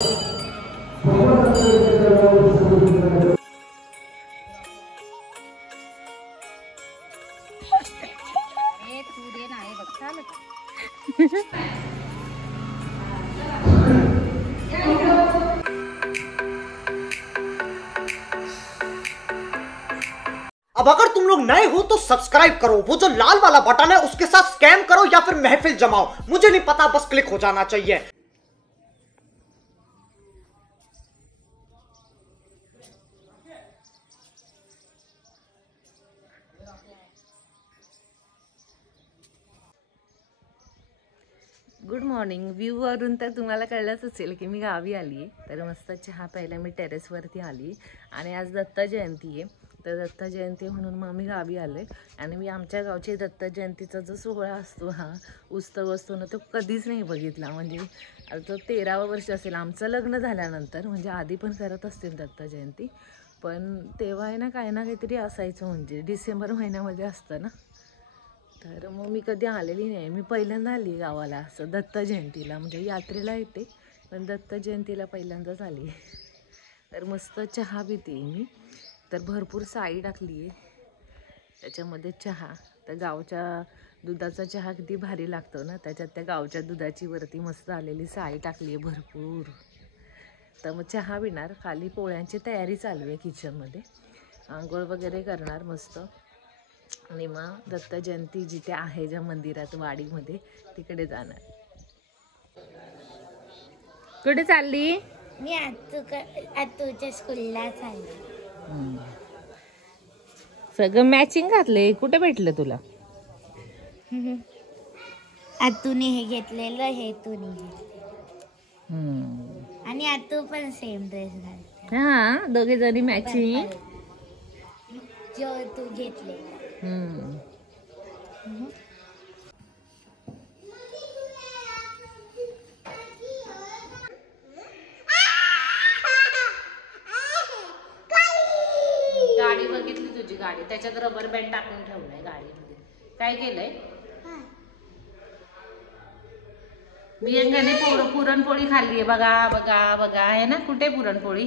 अब अगर तुम लोग नए हो तो सब्सक्राइब करो, वो जो लाल वाला बटन है उसके साथ स्कैम करो या फिर महफिल जमाओ, मुझे नहीं पता, बस क्लिक हो जाना चाहिए। Good morning. व्ह्यू वरून तर तुम्हाला कळलंच असेल की मी गावी आली आहे. तर मस्त चहा प्यायला मी टेरेसवरती आली आणि आज दत्त जयंती आहे. तर दत्त जयंती म्हणून मग मी गावी आले आणि मी आमच्या गावची दत्त जयंतीचा जो सोहळा असतो, हा उत्सव असतो ना, तो कधीच नाही बघितला. म्हणजे आता तो 13वं वर्ष असेल आमचं लग्न झाल्यानंतर. म्हणजे आधी पण करत असतील दत्त जयंती, पण तेव्हा आहे ना काही ना काहीतरी असायचं. म्हणजे डिसेंबर महिन्यामध्ये असतं ना. तर मग मी कधी आलेली नाही. मी पहिल्यांदा आली गावाला असं दत्त जयंतीला. म्हणजे यात्रेला येते पण दत्त जयंतीला पहिल्यांदाच आली. तर मस्त चहा पिते मी. तर भरपूर साई टाकली आहे त्याच्यामध्ये चहा. तर गावच्या दुधाचा चहा किती भारी लागतो ना, त्याच्यात त्या गावच्या दुधाची वरती मस्त आलेली साई टाकली आहे भरपूर. तर मग चहा पिणार. खाली पोळ्यांची तयारी चालू आहे किचनमध्ये. आंघोळ वगैरे करणार मस्त आणि मग दत्त जयंती जिथे आहे ज्या मंदिरात वाडीमध्ये तिकडे जाणार. कुठे चालली? मी आतूच्या स्कूलला चालली. सगळं मॅचिंग घातले. कुठे भेटलं तुला? आतूने हे घेतलेलं, हे तूने आणि आतू पण सेम ड्रेस घालते. हा, दोघे जणी मॅचिंग. जो तू घेतलेला. गाडी बघितली तुझी गाडी, त्याच्यात रबर बँड टाकून ठेवलाय गाडीमध्ये. काय केलंय? बियंगाने पुरणपोळी खाल्लीये. बघा बघा बघा, आहे ना. कुठे पुरणपोळी?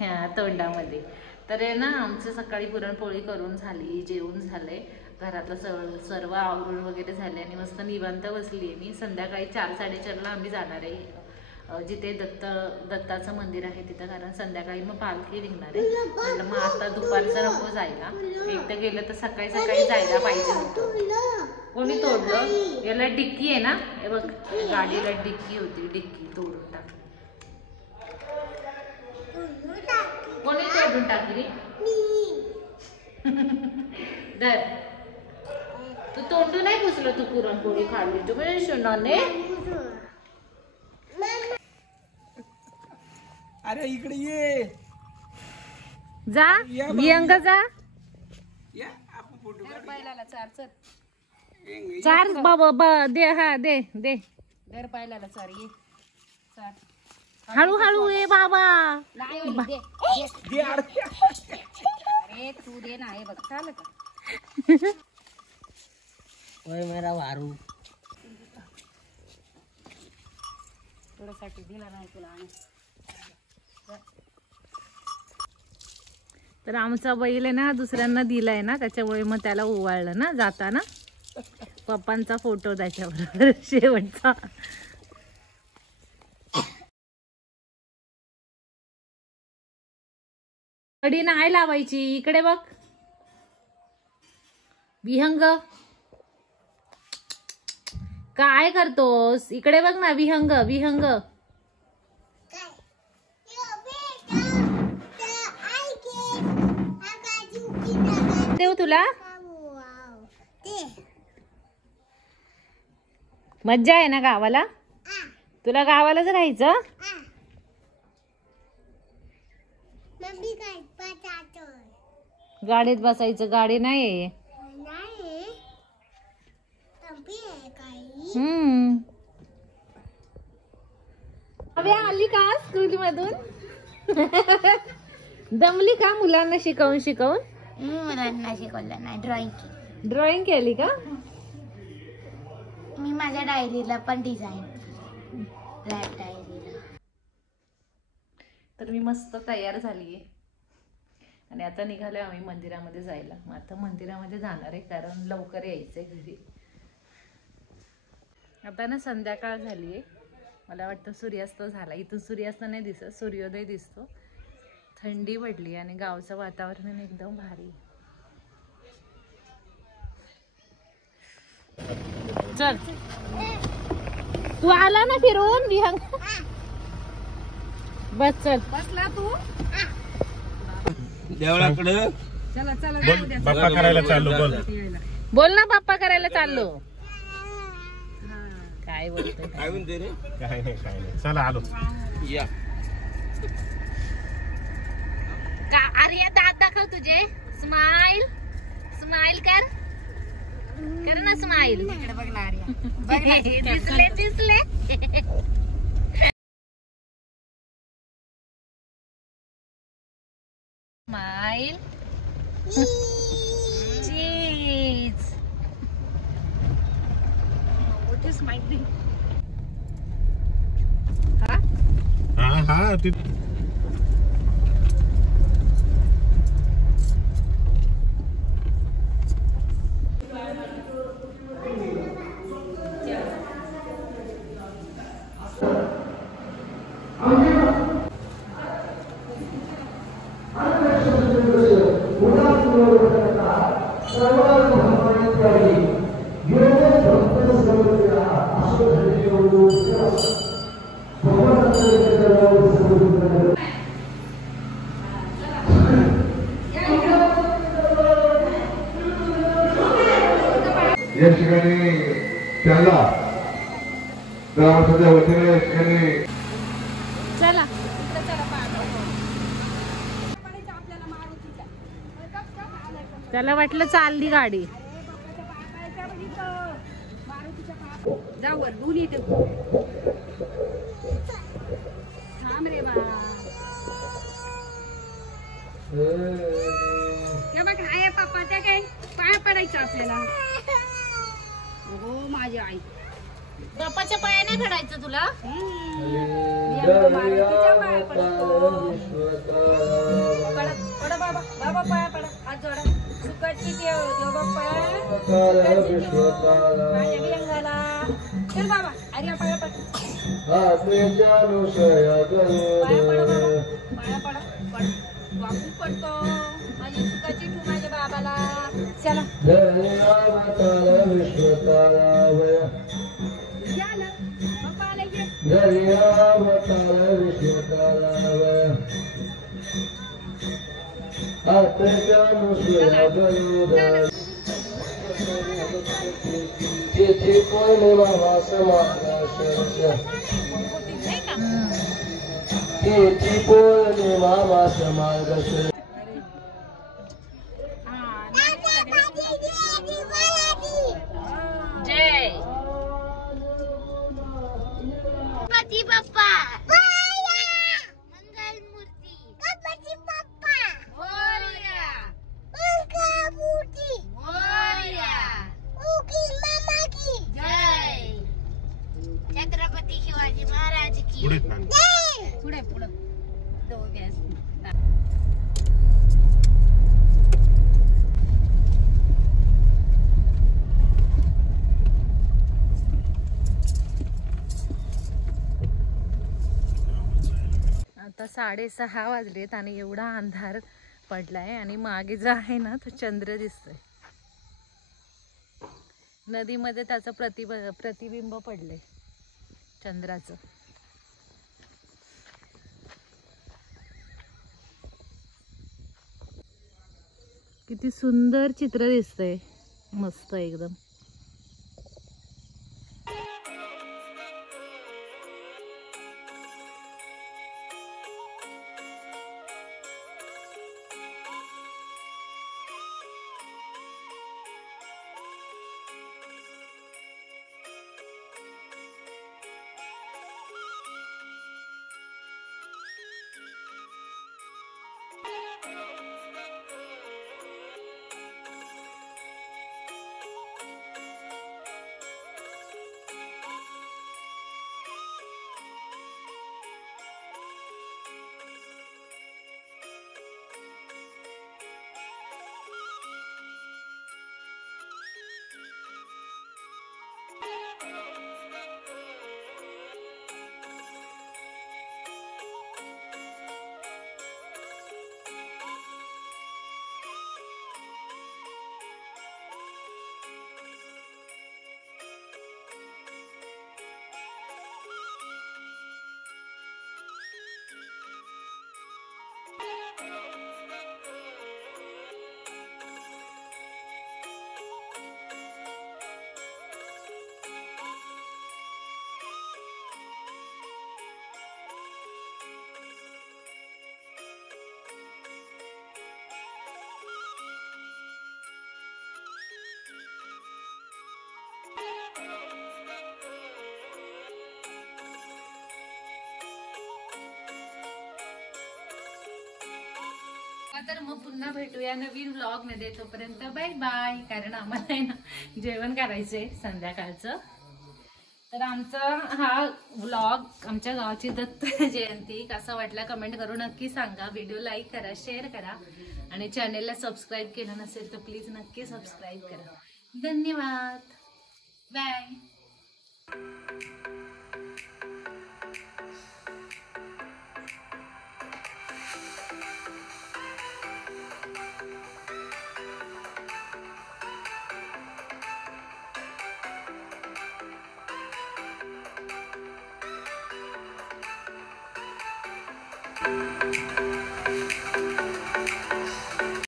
हा, तोंडामध्ये. तर आहे ना, आमचं सकाळी पुरणपोळी करून झाली, जेवण झालंय, घरातलं सर्व आवरून वगैरे झाले आणि मस्त निवांत बसली आहे मी. संध्याकाळी 4-4:30ला आम्ही जाणार आहे जिथे दत्ताचं मंदिर आहे तिथं, कारण संध्याकाळी मग पालखी निघणार आहे. म्हटलं मग आता दुपारचं नको जायला, एकदा गेलं तर सकाळी सकाळी जायला पाहिजे होतं. कोणी तोडलं? याला डिक्की आहे ना, हे बघ, गाडीला डिक्की होती, डिक्की तोडून टाकली. कोणी तोडून टाकली? दर तू तोंडू नाही पुसलं, तू पुरणपोळी खाल्ली तुम्ही शोनाने. अरे इकडे ये, जा बियंग जा. चार बाबा दे. हा दे दे. घर पाहिला चार ये. चार हळूहळू ये बाबा. अरे तू दे ना, हे बघ चालेल का? ओए मेरा वारू. थोड्यासाठी दिला नाही तुला. तर आमचा बैल आहे ना, दुसऱ्यांना दिलाय ना, त्याच्यामुळे मग त्याला ओवाळलं ना जाताना. पप्पांचा फोटो त्याच्याबरोबर शेवटचा. कडी नाही लावायची. इकडे बघ विहंग, काय करतोस? इकडे बघ ना विहंग. विहंग देऊ तुला? मज्जा आहे ना गावाला? तुला गावालाच राहायचं? गाडीत बसायचं. गाडी नाही. अबे आली का स्कूल मधून? दमली का मुलांना शिकवून शिकवून? मुलांना शिकवलं नाही, ड्रॉइंग केली का? मी माझ्या डायरीला पण डिझाईन, ब्लॅक डायरीला. तर मी मस्त तयार झाली आहे आणि आता निघालो आम्ही मंदिरामध्ये जायला. मग आता मंदिरामध्ये जाणार आहे कारण लवकर यायचं आहे घरी. आता ना संध्याकाळ झाली आहे, मला वाटतं सूर्यास्त झाला. इथून सूर्यास्त नाही दिसत, सूर्योदय दिसतो. थंडी पडली आणि गावचं वातावरण एकदम भारी. चल तू आला ना फिरून विहंग, बस चल. बसला तू. देवळाकडे चला चला बाप्पा करायला चाललो. बोल बोल ना, बाप्पा करायला चाललो. काय बोलतोय? काय म्हणते रे? काय नाही चला आलो. या का अरे दात दाखव तुझे. स्माइल स्माइल कर, कर ना स्माइल. इकडे बघ ना आर्या. दिसले दिसले. स्माइल चीज. मोठी स्माइल दे. हा ती या ठिकाणी त्याला ग्रामसभेच्या वतीने या ठिकाणी चला त्याला वाटलं चालली गाडी. जाऊ वर दोन्ही इथे थांब रे बा. ते बघ आहे पप्पा, त्या काय पाय पडायचं आपल्याला. हो माझी आई. बाप्पाच्या पाया नाही पडायचं तुला. मारुतीच्या पाया पडतो. पडा बाबा, बाबा पाया पडा, हात जोडा. सुखाची देव बाप्पा, सुखाची देव माझ्या विहंगाला. चल बाबा आर्या पाया पड. पाया पडा बाबा, पाया पडा. पड बापू पडतो. माझी सुखाची ठेव माझ्या बाबाला. चला या ना बाप्पाला ये. जय गणपती बाप्पा मंगल मूर्ती. गणपती बाप्पा मोरया, मंगल मूर्ती. मोरया. उकी मामा की जय. छत्रपती शिवाजी महाराज की पुढेच ना. जय. पुढे पुढे दोघे आता 6:30 वाजलेत आणि एवढा अंधार पडलाय आणि मागे जो आहे ना तो चंद्र दिसतोय. नदीमध्ये त्याचं प्रतिबिंब पडलंय चंद्राचं. किती सुंदर चित्र दिसतंय, मस्त एकदम. चला तर मग पुन्हा भेटूया नवीन व्लॉग मध्ये. तोपर्यंत बाय बाय. कारण आम्हाला आहे ना जेवण करायचंय संध्याकाळचं. तर आमचा हा व्लॉग आमच्या गावाची दत्त जयंती कसा वाटला कमेंट करून नक्की सांगा. व्हिडिओ लाईक करा, शेअर करा आणि चॅनेलला सबस्क्राईब केलं नसेल तर प्लीज नक्की सबस्क्राईब करा. धन्यवाद.